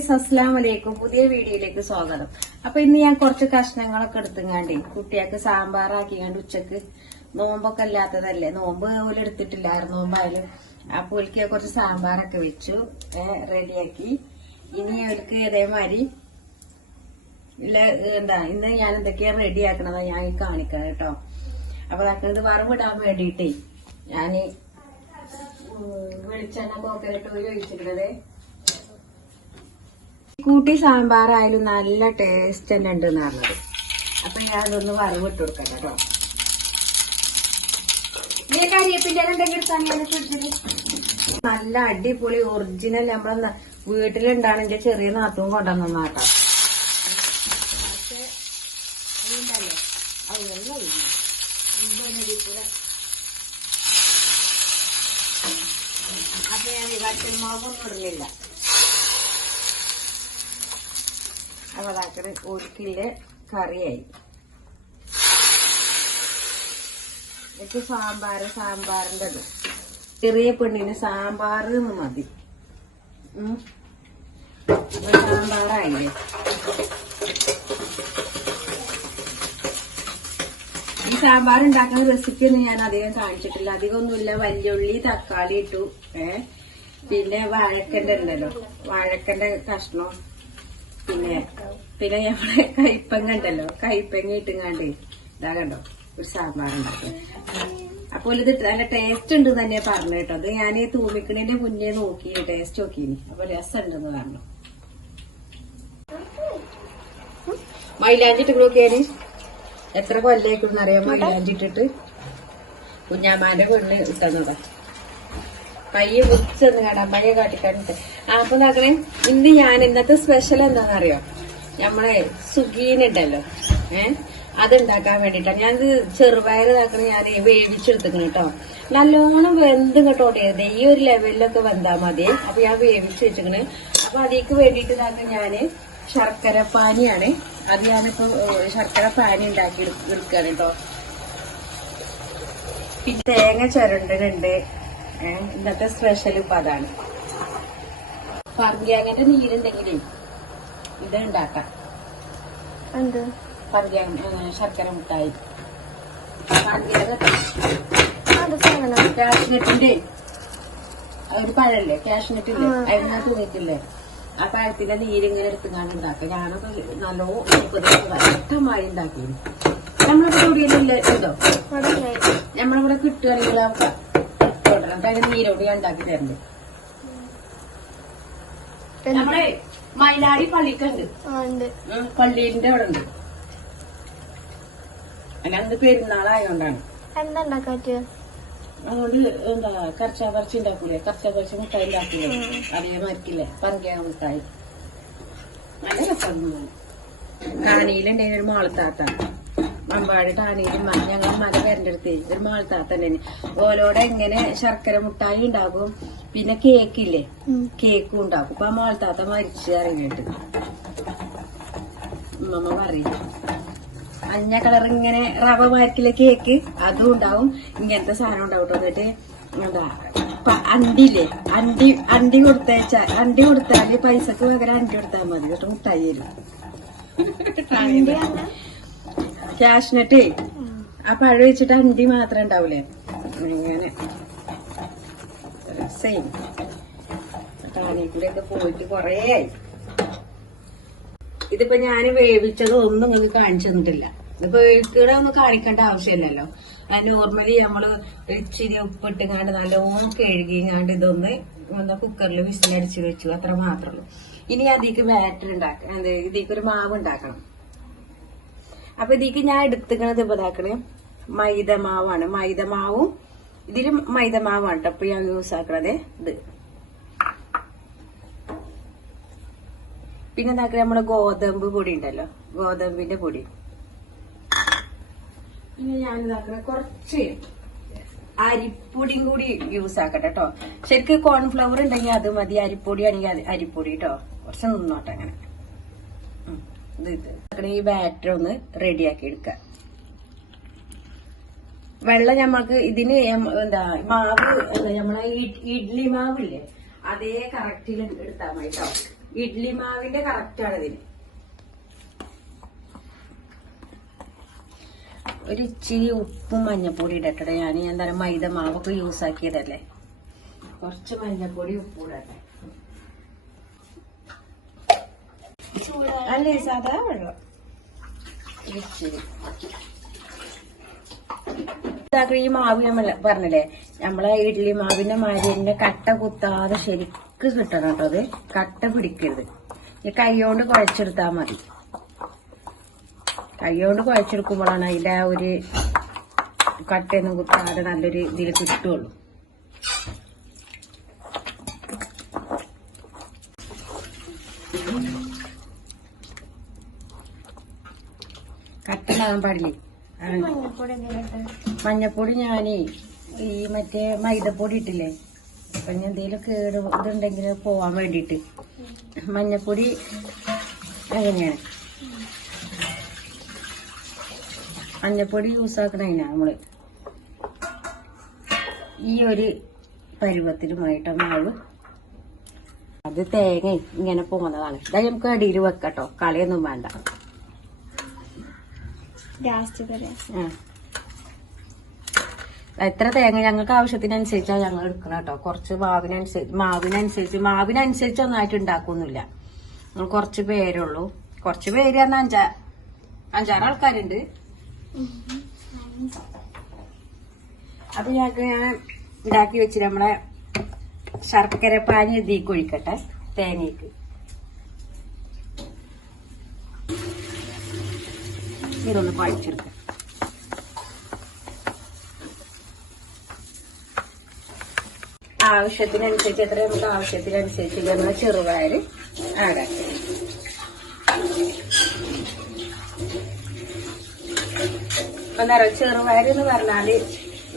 Guys, അസ്സലാമു അലൈക്കും. പുതിയ വീഡിയോയിലേക്ക് സ്വാഗതം. അപ്പൊ ഇന്ന് ഞാൻ കുറച്ച് കഷ്ണങ്ങളൊക്കെ എടുത്തുങ്ങാണ്ടേ കുട്ടികൾക്ക് സാമ്പാറാക്കിയാണ്ട് ഉച്ചക്ക് നോമ്പൊക്കെ ഇല്ലാത്തതല്ലേ, നോമ്പ് പോലും എടുത്തിട്ടില്ലായിരുന്നു നോമ്പായാലും. അപ്പൊ ഒരിക്കൽ കുറച്ച് സാമ്പാറൊക്കെ വെച്ചു റെഡിയാക്കി. ഇനി അവർക്ക് ഇതേമാതിരി ഇന്ന് ഞാൻ എന്തൊക്കെയാ റെഡിയാക്കണതാ ഞാൻ കാണിക്കാം കേട്ടോ. അപ്പൊ ഇത് വറവിടാൻ വേണ്ടിയിട്ടേ ഞാന് വെളിച്ചെണ്ണ കോക്കനട്ട് ഓയിൽ ഒഴിച്ചിട്ടുള്ളത്. കൂട്ടി സാമ്പാറായാലും നല്ല ടേസ്റ്റ് തന്നെ ഉണ്ട് പറഞ്ഞത്. അപ്പൊ ഞാൻ അതൊന്ന് വറവിട്ട് കൊടുക്കാം കേട്ടോ. ഈ കരിയേപ്പിന്റെ എന്തെങ്കിലും ഫ്രിഡ്ജില് നല്ല അടിപൊളി ഒറിജിനൽ നമ്മളെ വീട്ടിലുണ്ടാണ് എന്റെ ചെറിയ നാത്തും കൊണ്ടുവന്നാട്ടോ. അപ്പൊ ഞാൻ വറ്റൽമുളകൊന്നും ഇടുന്നില്ല. അപ്പൊ അതാക്കണ ഒരു കിലോ കറിയായി. എനിക്ക് സാമ്പാറിന്റെ ഇത് ചെറിയ പെണ്ണിന് സാമ്പാറൊന്നും മതി. സാമ്പാറായില്ലേ. ഈ സാമ്പാർ ഉണ്ടാക്കുന്ന റെസിപ്പി ഒന്നും ഞാൻ അധികം കാണിച്ചിട്ടില്ല. അധികമൊന്നുമില്ല. വല്യുള്ളി തക്കാളി ഇട്ടു, പിന്നെ വാഴക്കന്റെ ഉണ്ടല്ലോ, വാഴക്കന്റെ കഷ്ണം, പിന്നെ ഞമ്മടെ കൈപ്പങ്ങ ഉണ്ടല്ലോ, കൈപ്പങ്ങ ഇട്ടുങ്ങാണ്ട് ഇതാ കണ്ടോ ഒരു സാമ്പാർ ഉണ്ടാക്കും. അപ്പോൾ ഇത് നല്ല ടേസ്റ്റ് ഉണ്ട് തന്നെ പറഞ്ഞു കേട്ടോ. അത് ഞാൻ തൂമിക്കണിന്റെ മുന്നേ നോക്കി ടേസ്റ്റ് നോക്കിനി. അപ്പൊ രസമുണ്ടെന്ന് പറഞ്ഞു. മൈലാഞ്ചി ഇട്ട് നോക്കിയാല് എത്ര കൊല്ലേക്കുന്നറിയാം മൈലാഞ്ചി ഇട്ടിട്ട്. കുഞ്ഞാമാന്റെ പെണ്ണ് ഇട്ടതാ. പയ്യെ മുറിച്ചൊന്ന് കാണാം, പയ്യെ കാട്ടിക്കാണിട്ട്. അപ്പൊ നോക്കണേ, ഇന്ന് ഞാൻ ഇന്നത്തെ സ്പെഷ്യൽ എന്താണെന്നറിയോ, നമ്മളെ സുഗീനുണ്ടല്ലോ, അതുണ്ടാക്കാൻ വേണ്ടിട്ടാണ് ഞാനിത് ചെറുപയർ ഇതാക്കണ ഞാൻ വേവിച്ചെടുത്തിക്കണം കേട്ടോ. നല്ലോണം വെന്തും കേട്ടോട്ടെ, ഈ ഒരു ലെവലിലൊക്കെ വെന്താ മതി. അപ്പൊ ഞാൻ വേവിച്ച് വെച്ചിക്കണ്. അപ്പൊ അതിലേക്ക് വേണ്ടിയിട്ട് ഇതാക്കാൻ ഞാന് ശർക്കര പാനിയാണ്. അത് ഞാനിപ്പോ ശർക്കര പാനി ഉണ്ടാക്കി എടുക്കുകയാണ് കേട്ടോ. പിന്നെ തേങ്ങ ചിരണ്ടനുണ്ട്. ഇന്നത്തെ സ്പെഷ്യൽ ഇപ്പൊ അതാണ്. പറങ്കിയാങ്ങന്റെ നീരുണ്ടെങ്കിലേ ഇത് ഉണ്ടാക്കാം. എന്ത് ശർക്കര മുട്ടായി കാഷ്നട്ടിന്റെ ഒരു പഴല്ലേ, കാഷ്നട്ടില്ലേ, അതിന് തൂങ്ങിട്ടില്ലേ, ആ പഴത്തിന്റെ നീരിങ്ങനെ എടുത്തുകാണ്ട് ഉണ്ടാക്കുക. ഞാനൊക്കെ നല്ലോ ഇഷ്ടമായി ഉണ്ടാക്കി. നമ്മളിവിടെ എവിടെയല്ലേ ഇതോ നമ്മളിവിടെ കിട്ടുകയാണെങ്കിൽ അതിന്റെ നീരോട് ഞാൻ ഉണ്ടാക്കി തരണ്ട്. നമ്മളെ മൈലാടി പള്ളിക്കുണ്ട്, പള്ളിന്റെ അവിടെ ഉണ്ട്. അല്ലാണ്ട് പെരുന്നാളായോണ്ടാണ്. അതുകൊണ്ട് എന്താ കറച്ചി ഉണ്ടാക്കൂലേ, കറച്ചി മുട്ടായി ഉണ്ടാക്കൂലേ, അതേ മരിക്കില്ലേ പറങ്കിയ മുട്ടായി. നല്ല രസമാണ്. കാണിയിലുണ്ടെങ്കിൽ ഒരു മാളത്താത്ത മമ്പാട് ടാനിയിലും ഞങ്ങൾ മല വരന്റെ അടുത്ത് ഒരു മാളത്താത്തന്നെ ഓലോടെ എങ്ങനെ ശർക്കര മുട്ടായി ഉണ്ടാക്കും, പിന്നെ കേക്കില്ലേ, കേക്കും ഉണ്ടാക്കും. അപ്പൊ ആ മാളത്താത്ത മരിച്ചു അറിഞ്ഞിട്ട് ഉമ്മ പറയും മഞ്ഞ കളർ ഇങ്ങനെ റവ മാരിക്കില്ല കേക്ക്, അതും ഉണ്ടാവും, ഇങ്ങനത്തെ സാധനം ഉണ്ടാവും. എന്നിട്ട് എന്താ അണ്ടിയില്ലേ, അണ്ടി കൊടുത്താല് പൈസക്ക് പകരം അണ്ടി കൊടുത്താൽ മതി. എന്നിട്ട് മുട്ടായി തരും. ക്യാഷ്നട്ട് ആ പഴം വെച്ചിട്ട് അണ്ടി മാത്രം ഉണ്ടാവൂലേ, ഇങ്ങനെ സെയിം. ടാനിക്കൂടെയൊക്കെ പോയിട്ട് കൊറേ ആയി. ഇതിപ്പോ ഞാൻ വേവിച്ചത് ഒന്നും നിങ്ങൾക്ക് കാണിച്ചു തന്നിട്ടില്ല. ഇതിപ്പോ ഇവിടെ ഒന്നും കാണിക്കേണ്ട ആവശ്യമില്ലല്ലോ. നോർമലി നമ്മള് ഇച്ചിരി ഉപ്പിട്ടുങ്ങാണ്ട് നല്ലോണം കഴുകിങ്ങാണ്ട് ഇതൊന്ന് കുക്കറിൽ വിസിലടിച്ച് വെച്ചു, അത്ര മാത്രമേ. ഇനി അതിക്ക് ബാറ്റർ ഉണ്ടാക്കണം, ഇതിക്ക് ഒരു മാവ് ഉണ്ടാക്കണം. അപ്പൊ ഇതിക്ക് ഞാൻ എടുത്തുക്കണത് ഇപ്പൊ ഇതാക്കണേ മൈദമാവാണ്. മൈദമാവും ഇതിലും മൈദമാവാണ് കേട്ടോ അപ്പൊ ഞാൻ യൂസ് ആക്കണത്. ഇത് പിന്നെ എന്താക്കുക, നമ്മുടെ ഗോതമ്പ് പൊടി ഉണ്ടല്ലോ, ഗോതമ്പിന്റെ പൊടി. പിന്നെ ഞാൻ ഇതാക്കണ കുറച്ച് അരിപ്പൊടിയും കൂടി യൂസ് ആക്കട്ടെ കേട്ടോ. ശരിക്കും കോൺഫ്ലവർ ഉണ്ടെങ്കിൽ അത് മതി, അരിപ്പൊടി ആണെങ്കിൽ അരിപ്പൊടി കേട്ടോ. കുറച്ച് നിന്നോട്ടെ അങ്ങനെ. ഈ ബാറ്റർ ഒന്ന് റെഡിയാക്കി എടുക്കാം. വെള്ളം നമ്മൾക്ക് ഇതിന് എന്താ മാവ്, നമ്മളെ ഇഡ്ലി മാവില്ലേ അതേ കറക്റ്റിൽ എടുത്താൽ മതി കേട്ടോ. ഇഡ്ലി മാവിന്റെ കറക്റ്റാണ് ഇതിന്. ഒരു ഇച്ചിരി ഉപ്പും മഞ്ഞപ്പൊടി ഇടട്ടെ. ഞാൻ എന്താ മൈദ മാവൊക്കെ യൂസ് ആക്കിയതല്ലേ, കുറച്ച് മഞ്ഞപ്പൊടി ഉപ്പും ഇടട്ടെ. അല്ലേ സാധാ വെള്ളം ഇച്ചിരി. ഈ മാവ് നമ്മൾ പറഞ്ഞില്ലേ, നമ്മളെ ഇഡ്ലി മാവിന്റെ മാതിരി തന്നെ കട്ട കുത്താതെ ശരിക്ക് കിട്ടണം കേട്ടോ. അത് കട്ട പിടിക്കരുത്. ഈ കൈകൊണ്ട് കുഴച്ചെടുത്താ മതി. കൈകൊണ്ട് കുഴച്ചെടുക്കുമ്പോഴാണ് അതിന്റെ ആ ഒരു കട്ടയൊന്നും കുത്താതെ നല്ലൊരു ഇതിൽ കിട്ടുള്ളൂ. കട്ടുണ്ടാകാൻ പാടില്ലേ. മഞ്ഞപ്പൊടി ഞാനേ ഈ മറ്റേ മൈദപ്പൊടി ഇട്ടില്ലേ, അപ്പൊ ഞാൻ എന്തെങ്കിലും കേട് ഇതുണ്ടെങ്കിൽ പോവാൻ വേണ്ടിട്ട് മഞ്ഞപ്പൊടി എങ്ങനെയാണ് മഞ്ഞപ്പൊടി യൂസ് ആക്കണതിനാ നമ്മള് ഈ ഒരു പരുവത്തിലുമായിട്ട് മാവ്. അത് തേങ്ങ ഇങ്ങനെ പോകുന്നതാണ്. ഇതാ നമുക്ക് അടിയിൽ വെക്കട്ടോ, കളിയൊന്നും വേണ്ട. എത്ര തേങ്ങ ഞങ്ങൾക്ക് ആവശ്യത്തിനനുസരിച്ചാണ് ഞങ്ങൾ എടുക്കണം കേട്ടോ. കുറച്ച് മാവിനനുസരിച്ച് ഒന്നായിട്ട് ഉണ്ടാക്കൊന്നുമില്ല. ഞങ്ങൾ കുറച്ച് പേരുള്ളൂ. കുറച്ച് പേര് പറഞ്ഞാൽ 5-6 ആൾക്കാരുണ്ട്. അപ്പൊ ഞാൻ ഉണ്ടാക്കി വെച്ചിട്ട് നമ്മളെ ശർക്കര പാനി ഇതിലേക്ക് ഒഴിക്കട്ടെ. തേങ്ങയ്ക്ക് ഇതൊന്ന് കുഴച്ചെടുക്കാം. ആവശ്യത്തിനനുസരിച്ച് എത്ര നമുക്ക് ആവശ്യത്തിനനുസരിച്ച് നമ്മളെ ചെറുപയർ ആടാം. എന്താ പറയുക, ചെറുപയർ എന്ന് പറഞ്ഞാല്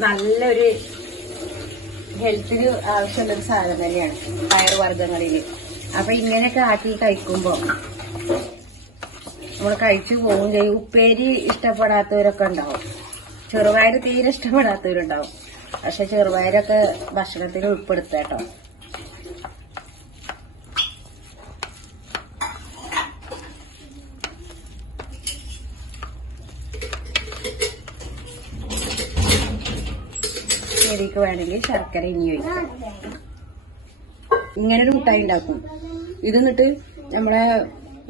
നല്ലൊരു ഹെൽത്തിന് ആവശ്യമുള്ളൊരു സാധനം തന്നെയാണ് പയറുവർഗ്ഗങ്ങളില്. അപ്പൊ ഇങ്ങനെയൊക്കെ ആക്കി കഴിക്കുമ്പോ നമ്മൾ കഴിച്ചു പോവും ചെയ്യും. ഉപ്പേരി ഇഷ്ടപ്പെടാത്തവരൊക്കെ ഉണ്ടാവും, ചെറുപയർ തീരെ ഇഷ്ടപ്പെടാത്തവരുണ്ടാവും. പക്ഷെ ചെറുപയരൊക്കെ ഭക്ഷണത്തിൽ ഉൾപ്പെടുത്താട്ടോ. ശരിക്ക് വേണമെങ്കിൽ ശർക്കര ഇനി ഒഴിക്കാം. ഇങ്ങനൊരു മുട്ടായി ഉണ്ടാക്കും. ഇത് എന്നിട്ട് നമ്മളെ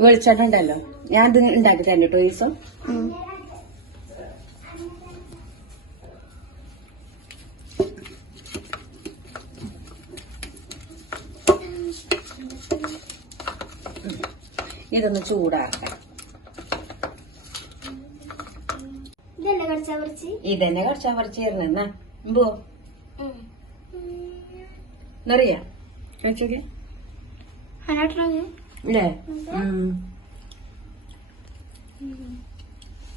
വെളിച്ചെണ്ണ ഉണ്ടല്ലോ, ഞാൻ ഇത് ഉണ്ടാക്കി തന്നെ കേട്ടോ. ദിവസം ഇതൊന്ന് ചൂടാക്കാം. ഇതന്നെ കടിച്ചാൻ പറിച്ച് തരുന്ന പോ എന്നറിയാ വെച്ചോക്കെ ഇല്ലേ.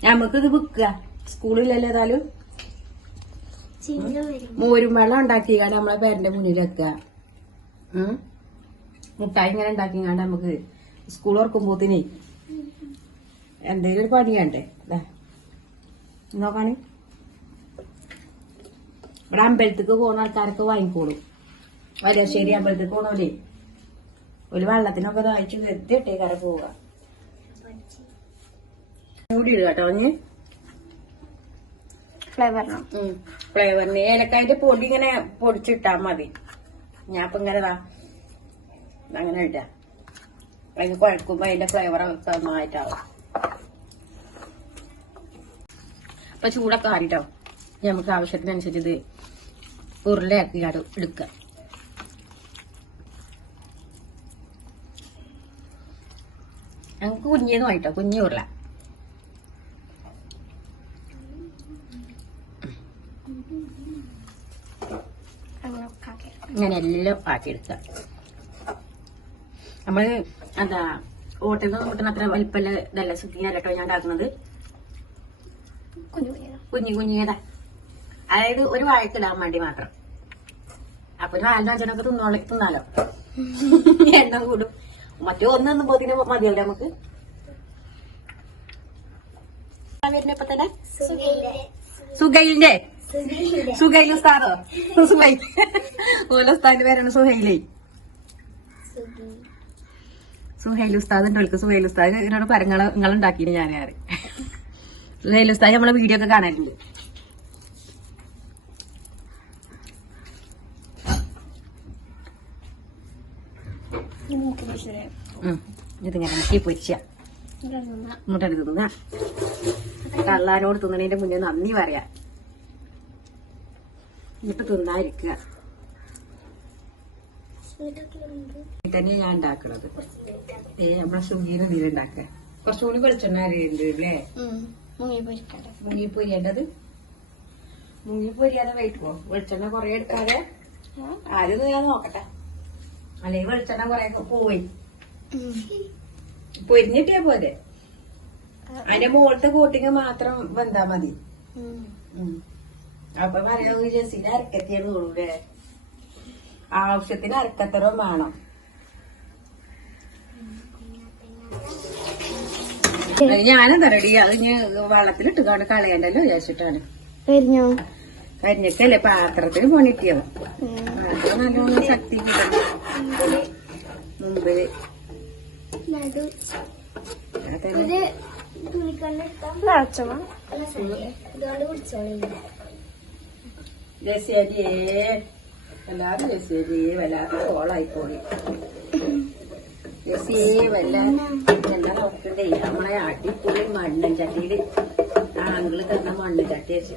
നമുക്കിത് വിൽക്കുക, സ്കൂളിലല്ലേ. ഏതായാലും മോരും വെള്ളം ഉണ്ടാക്കിക്കാണ്ട് നമ്മളെ പേരന്റെ മുന്നിൽ വെക്കുക. മുട്ടായി ഇങ്ങനെ ഉണ്ടാക്കിക്കാണ്ട് നമുക്ക് സ്കൂൾ ഓർക്കുമ്പോത്തിനേ എന്തെങ്കിലും ഒരു പണി വേണ്ടേ. നോക്കാണ് ഇവിടെ അമ്പലത്തേക്ക് പോകുന്ന ആൾക്കാരൊക്കെ വാങ്ങിക്കോളും. വരശ്ശേരി അമ്പലത്തേക്ക് പോണോലേ ഒരു വെള്ളത്തിനൊക്കെ ദാഹിച്ചു വെറുതെട്ടേക്കാരെ പോവുക. കൂടി ഇടുക കേട്ടോ. ഒന്ന് ഫ്ലേവറിന് ഏലക്കായന്റെ പൊടി ഇങ്ങനെ പൊടിച്ചിട്ടാ മതി. ഞാൻ ഇപ്പൊ ഇങ്ങനെ അങ്ങനെ ഇട്ടാ അതിന് കുഴക്കുമ്പോ അതിന്റെ ഫ്ലേവർ നന്നായിട്ടാവും. അപ്പൊ ചൂടൊക്കെ ആറിട്ടോ നമുക്ക് ആവശ്യത്തിനനുസരിച്ച് ഇത് ഉരുളയാക്കി എടുക്കുക. ഞങ്ങൾക്ക് കുഞ്ഞേന്ന് വായിട്ടോ, കുഞ്ഞി ഉരുള. ഇങ്ങനെ എല്ലാം ആക്കിയെടുക്കുക. നമ്മള് എന്താ ഓട്ടയിൽ നിന്ന് കിട്ടുന്ന അത്ര വലിപ്പല്ല ഇതല്ല, സുഖിയല്ലോ ഞാൻ ഉണ്ടാക്കുന്നത്. കുഞ്ഞിയതാ, അതായത് ഒരു വാഴക്കിടാൻ വേണ്ടി മാത്രം. അപ്പൊ ഒരു 4-5 തിന്നാലോ. എണ്ണം കൂടും. മറ്റോ ഒന്നും പോത്തിന് മതിയല്ലേ നമുക്ക്. വരുന്നപ്പോ തന്നെ സുഹൈലിന്റെ സുഹൈൽ ഉസ്താദോ സുഹൈൽ, 1 ഉസ്താദിന്റെ പേരാണ് സുഹൈലേ. സുഹൈൽ ഉസ്താദ് ഉണ്ട്. സുഹൈൽ ഉസ്താദ് എന്നോട് നിങ്ങൾ ഉണ്ടാക്കിയിട്ട് ഞാൻ സുഹൈൽ ഉസ്താദ് നമ്മളെ വീഡിയോ ഒക്കെ കാണാറുണ്ട്. ഇതിങ്ങനെ മുക്കി പൊരിച്ച ഇങ്ങോട്ട് തിന്ന കള്ളാനോട് തിന്നണതിന്റെ മുന്നേ നന്ദി പറയാ. എന്നിട്ട് തിന്നായിരിക്കുക തന്നെ ഞാൻ ഉണ്ടാക്കണത്. നമ്മളെ സുഗീന് നീരുണ്ടാക്ക. കുറച്ചുകൂടി വെളിച്ചെണ്ണ അരിയുണ്ട് അല്ലേ? മുങ്ങിപ്പൊരിയേണ്ടത് മുങ്ങിപ്പൊരിയാതെ വൈറ്റുമോ? വെളിച്ചെണ്ണ കൊറേ എടുക്കാതെ ആദ്യം ഞാൻ നോക്കട്ടെ. അല്ലെങ്കിൽ വെളിച്ചെണ്ണ കൊറേ പോയി പൊരിഞ്ഞിട്ടേ പോലെ അതിന്റെ മുകളിലത്തെ കോട്ടിങ് മാത്രം വെന്താ മതി. അപ്പൊ പറയാ ജെസ്സിന് അരക്കത്തിയെന്ന് തോന്നൂലേ? ആവശ്യത്തിന് അരക്കത്തരം വേണം. ഞാനെന്താ റെഡി അത് വെള്ളത്തിലിട്ട് കാണു കളയണ്ടല്ലോ വിചാരിച്ചിട്ടാണ്. കരിഞ്ഞിട്ടല്ലേ പാത്രത്തിന് പണിട്ടിയത്. പാത്രം നല്ലോണം ശക്തി കിട്ടണം മുമ്പില്. ജെസ്സിയരിയേ വല്ലാതെ ജെസ്സിയരിയേ വല്ലാതെ കോളായിപ്പോയി. ജെസ്സിയേ വല്ലാതെ നോക്കണ്ടേ നമ്മളെ അടിപൊളി മണ്ണൻ ചട്ടിയില് ആളുകള് തന്ന മണ്ണ് ചട്ടി വെച്ച്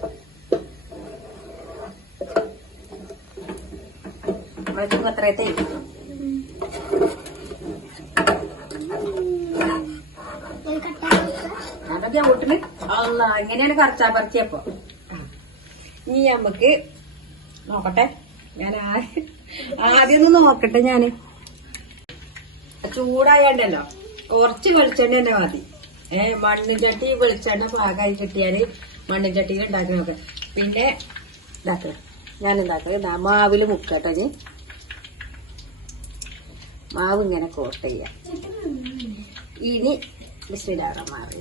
അത്രേ തേക്കും. അതൊക്കെ വീട്ടില് അല്ല ഇങ്ങനെയാണ് കറച്ചാ പറിച്ചപ്പോ. ഇനി നമ്മക്ക് നോക്കട്ടെ. ഞാൻ ആദ്യം ഒന്ന് നോക്കട്ടെ. ഞാന് ചൂടായണ്ടല്ലോ കുറച്ച് വെളിച്ചെണ്ണ തന്നെ മതി. മണ്ണിൻചട്ടി വെളിച്ചെണ്ണ പാകമായി കിട്ടിയാല് മണ്ണിൻചട്ടിയിൽ ഉണ്ടാക്കി നോക്കാം. പിന്നെ ഇതാക്കുക ഞാനെന്താക്കുക മാവില് മുക്കട്ടെ. മാവ് ഇങ്ങനെ കോട്ട് ചെയ്യാം. ഇനി മാറി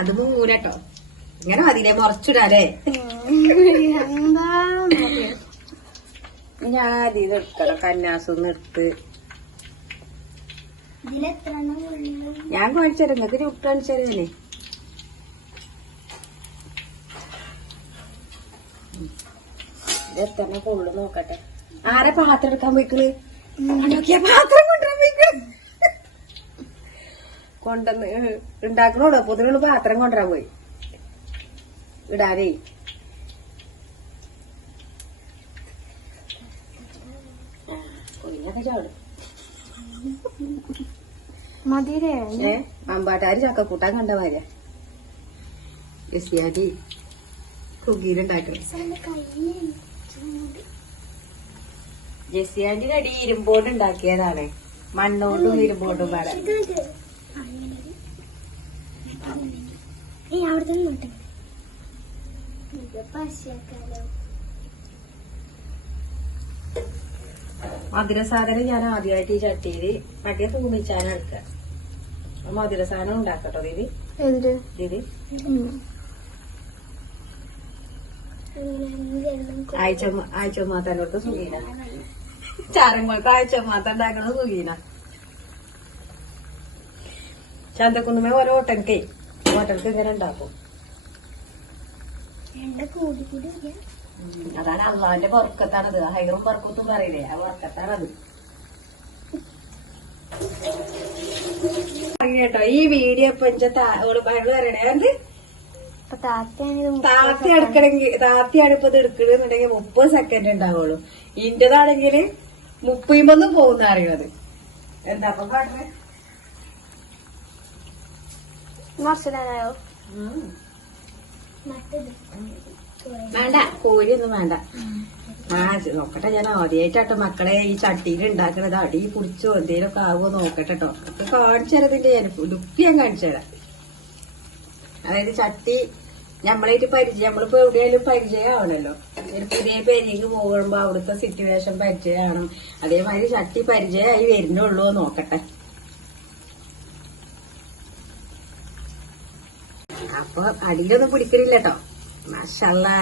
അത് മൂലട്ടോ ഇങ്ങനെ മതിയില്ലേ? മുറച്ചിടാല്ലേ? ഞാൻ ഇത് എടുക്കണം. കന്നാസൊന്ന് എടുത്ത് ഞാൻ കാണിച്ചു തരാം. നിങ്ങൾക്ക് ചുട്ട് കാണിച്ചു തരാല്ലേ? ഇതെത്തന്നെ കൊള്ളു നോക്കട്ടെ. ആരെ പാത്രം എടുക്കാൻ പോയിക്കള്? പാത്രം കൊണ്ടുവരാൻ പോയിക്കള്. കൊണ്ടുവന്ന് ഉണ്ടാക്കണോടോ പൊതുവിനുള്ള പാത്രം കൊണ്ടുവരാൻ പോയി ഇടാനേ. കൊയിനൊക്കെ ചാടും. അമ്പാട്ടാര് ചക്കക്കൂട്ടാൻ കണ്ട മാര്യ ജെസ്സിയാതി കുകീലുണ്ടാക്കണം. ജെസ്സിയാന്റെ അടി ഇരുമ്പോണ്ട് ഉണ്ടാക്കിയതാണ്. മണ്ണോണ്ടും ഇരുമ്പോണ്ടും പാടെ. മധുരസാധനം ഞാൻ ആദ്യമായിട്ട് ഈ ചട്ടിയില് മറ്റേ തൂമിച്ചാണ് എടുക്കുക. മധുരസാധനം ഉണ്ടാക്കട്ടോ ദീദി. ദീദി ആഴ്ചമാത്തനോട്ട് സുഖീന ചാരങ്ങൾക്ക് ആഴ്ചമാത്ത ഉണ്ടാക്കണ സുഖീന. ചന്തക്കുന്നുമേ ഓരോ ഓട്ടൻക്ക് ഇങ്ങനെ ഉണ്ടാക്കും. അതാണ് അള്ളാന്റെ വർക്കത്താണത്. ഹൈറും വർക്കത്തും പറയില്ലേ? ആ വർക്കത്താണത്. കേട്ടോ ഈ വീഡിയോ ഇപ്പൊ പറയണേ താത്തി എടുക്കണമെങ്കിൽ താത്തിയാണ് ഇപ്പൊ ഇത് എടുക്കണെന്നുണ്ടെങ്കിൽ 30 സെക്കൻഡ് ഉണ്ടാവുള്ളൂ. ഇന്റേതാണെങ്കിൽ 30 പോകുന്ന അറിയണത്. എന്താ അപ്പൊ കാട്ടണേ? വേണ്ട കോരിയൊന്നും വേണ്ട. നോക്കട്ടെ. ഞാൻ ആദ്യമായിട്ടാട്ടോ മക്കളെ ഈ ചട്ടിയിൽ ഉണ്ടാക്കണത്. അടി കുടിച്ചോ എന്തേലൊക്കെ ആവുമോ നോക്കട്ടെ കേട്ടോ. അപ്പൊ കാണിച്ചു തരതിന്റെ ലുക്ക് ഞാൻ കാണിച്ചു തരാം. അതായത് ചട്ടി നമ്മളായിട്ട് നമ്മളിപ്പോ എവിടെയായാലും പരിചയമാവണല്ലോ. ഒരു പുതിയ പെരിക്ക് പോകുമ്പോ അവിടുത്തെ സിറ്റുവേഷൻ പരിചയമാണ്. അതേമാതിരി ചട്ടി പരിചയമായി വരുന്നുള്ളൂ. നോക്കട്ടെ. അപ്പൊ അടിയിലൊന്നും പിടിക്കണില്ല കേട്ടോ. മാഷല്ലാ.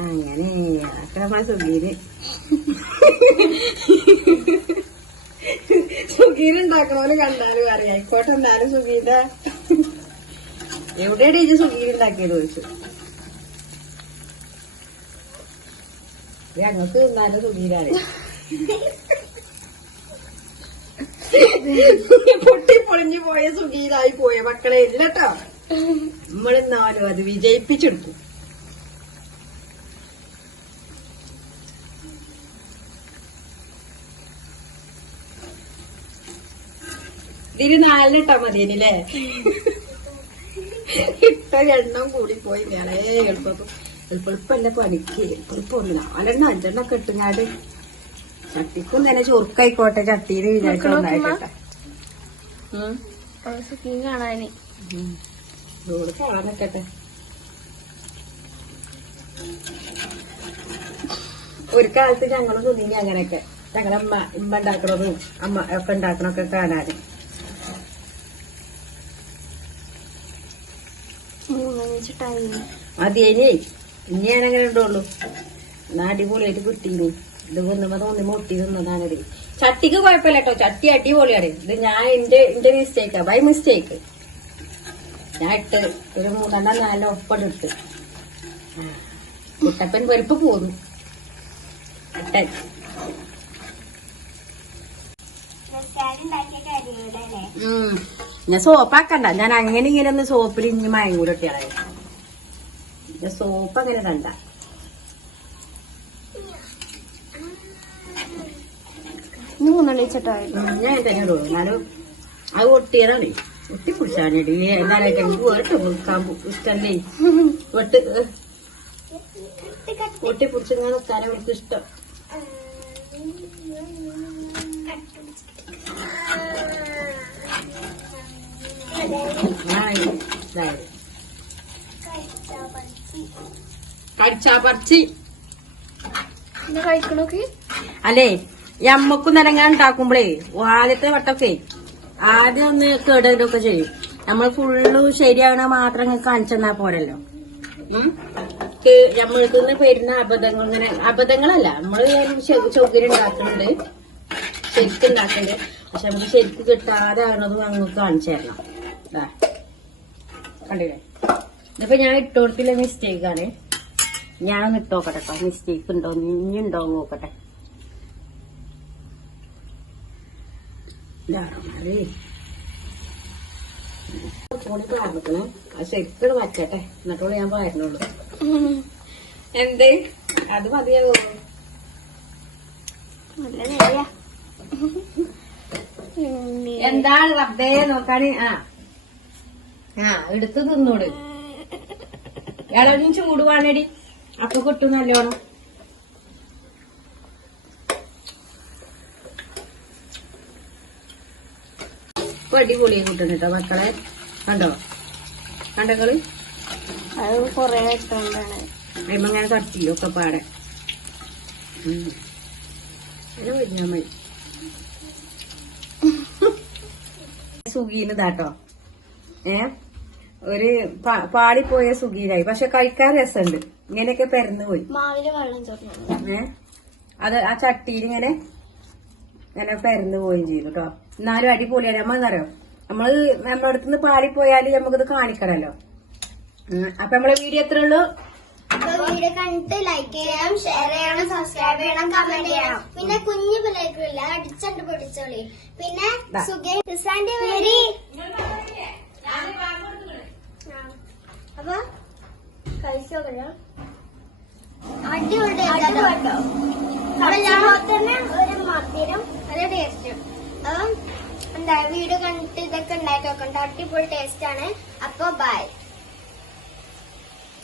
അങ്ങനെ അതൊക്കെ നമ്മളെ സുഖീന് സുഖീനുണ്ടാക്കണോന്ന് കണ്ടാലും അറിയാം. ആയിക്കോട്ടെ, എന്നാലും സുഖീത എവിടെയാണ് ഇത് സുഖീനുണ്ടാക്കിയത് ചോദിച്ചു. ഞങ്ങൾക്ക് തിന്നാലും സുഖീനാണ്. പൊട്ടിപ്പൊളിഞ്ഞു പോയ സുഖീലായി പോയ മക്കളെ ഇല്ലട്ടോ. നമ്മളിന്നാലും അത് വിജയിപ്പിച്ചെടുക്കും. ഇതിന് 4 ഇട്ടാ മതിയല്ലേ? ഇട്ട എണ്ണം കൂടിപ്പോയി. ഞാനേ എളുപ്പല്ല പണിക്ക്. എളുപ്പമൊന്നും 4 5 ഒക്കെ ഇട്ടുങ്ങാട് ചട്ടിക്കും തന്നെ ചൊറുക്കായിക്കോട്ടെ. ചട്ടിയിൽ വിചാരിച്ചോണ്ടായിട്ടെ കാണാന് ചോറ് പോകാൻ നിക്കട്ടെ. ഒരു കാലത്ത് ഞങ്ങള് തിന്നിനി അങ്ങനെയൊക്കെ. ഞങ്ങളെ ഇമ്മ ഉണ്ടാക്കണതും അമ്മ ഒക്കെ ഉണ്ടാക്കണൊക്കെ കാണാന്. മതിയേനി ഇനി ഞാനങ്ങനെ ഉണ്ടുള്ളൂ. എന്നാ അടിപൊളിയായിട്ട് കിട്ടീനി. ഇത് വന്നപ്പോ തോന്നി മുട്ടി തിന്നതാണത്. ചട്ടിക്ക് കുഴപ്പമില്ല കേട്ടോ. ചട്ടി അടിപൊളിയാണ്. ഇത് ഞാൻ എന്റെ മിസ്റ്റേക്കാ, ബൈ മിസ്റ്റേക്ക്. ഞാൻ ഇട്ട് ഒരു 3 4 ഒപ്പം ഇട്ട് കുട്ടപ്പൻ പരിപ്പ് പോന്നു. അട്ടൻ ഞാൻ സോപ്പാക്കണ്ട. ഞാൻ അങ്ങനെ ഇങ്ങനെ ഒന്ന് സോപ്പിൽ ഇനി മയം കൂടെ ഇട്ടാളെ. സോപ്പ് അങ്ങനെ കണ്ട ഞാൻ തന്നെ ഇടുള്ളൂ. എന്നാലും അത് ഒട്ടിയതാണ്. ഒട്ടി പിടിച്ചാടി എന്നാലും വേട്ട് കൊടുക്കാൻ ഇഷ്ടല്ലേ. വെട്ട് ഒട്ടി പിടിച്ചിങ്ങനെ സ്ഥലം അവർക്ക് ഇഷ്ടം. കടിച്ചാപ്പറിച്ച് അല്ലേ ഈ അമ്മക്കും നിലങ്ങാൻ ഉണ്ടാക്കുമ്പോഴേ ആദ്യത്തെ വട്ടമൊക്കെ ആദ്യം ഒന്ന് കേടൊക്കെ ചെയ്യും. നമ്മൾ ഫുള്ള് ശരിയാകണ മാത്രം കാണിച്ചെന്നാ പോരല്ലോ. നമ്മൾക്ക് വരുന്ന അബദ്ധങ്ങൾ ഇങ്ങനെ അബദ്ധങ്ങളല്ല. നമ്മള് ചൗകര്യം ഉണ്ടാക്കുന്നുണ്ട്, ശരിക്കും ഉണ്ടാക്കുന്നുണ്ട്. പക്ഷെ നമുക്ക് ശരിക്കും കിട്ടാതെ ആകണതും അങ്ങ് കാണിച്ചു തരണം. കണ്ടില്ലേ? ഇതിപ്പോ ഞാൻ ഇട്ടോടത്തില്ല മിസ്റ്റേക്കാണ്. ഞാനൊന്ന് ഇട്ടോക്കട്ടെ കേട്ടോ. മിസ്റ്റേക്ക് ഉണ്ടോ ഇനി ഉണ്ടോ നോക്കട്ടെ. കൂടി പാർന്നിക്കണേ. അത് ശരിക്കും വച്ചട്ടെ, എന്നിട്ടോളൂ ഞാൻ പാരുന്നുള്ളൂ. എന്ത് അത് മതിയാകോ? എന്താണ് റബ്ബേ നോക്കാണ്. എടുത്ത് തിന്നോട്. ഇളവും ചൂടുവാണടി. അപ്പൊ കിട്ടും നല്ലോണം. ഇപ്പൊ അടിപൊളിയെ കിട്ടും കേട്ടോ മക്കളെ. കണ്ടോ കണ്ടങ്ങള്? അത് കൊറേ ഇട്ടുകൊണ്ടാണ് അയിമങ്ങനെ തട്ടിയോ ഒക്കെ പാടെ. വലിയ മതി. സുഖീനിതാട്ടോ. ഒരു പാളിപ്പോയ സുഖീനായി. പക്ഷെ കഴിക്കാൻ രസമുണ്ട്. ഇങ്ങനെയൊക്കെ പെരന്നു പോയി. അത് ആ ചട്ടിയിൽ ഇങ്ങനെ പെരന്നു പോവുകയും ചെയ്തു കേട്ടോ. എന്നാലും അടിപൊളിയാണ്. നമ്മളെന്നറിയോ, നമ്മുടെ അടുത്തുനിന്ന് പാളിപ്പോയാല് നമുക്കിത് കാണിക്കണല്ലോ. അപ്പൊ നമ്മളെ വീഡിയോ എത്ര ഉള്ളൂ? വീഡിയോ കണ്ടിട്ട് ലൈക്ക് ചെയ്യണം, ഷെയർ ചെയ്യണം, സബ്സ്ക്രൈബ് ചെയ്യണം, കമന്റ് ചെയ്യണം. പിന്നെ കുഞ്ഞു പിള്ളേർക്കില്ല അടിച്ചണ്ട് പൊടിച്ചോളി. പിന്നെ സുഖാന്റെ പേര് അപ്പൊ കഴിച്ചോക്കല്ലോ. അടിപൊളി കേട്ടോ. തന്നെ ഒരു മധുരം നല്ല ടേസ്റ്റ്. അപ്പം എന്താ വീഡിയോ കണ്ടിട്ട് ഇതൊക്കെ ഉണ്ടാക്കി നോക്കണ്ട. അടിപൊളി ടേസ്റ്റ് ആണ്. അപ്പൊ ബൈ.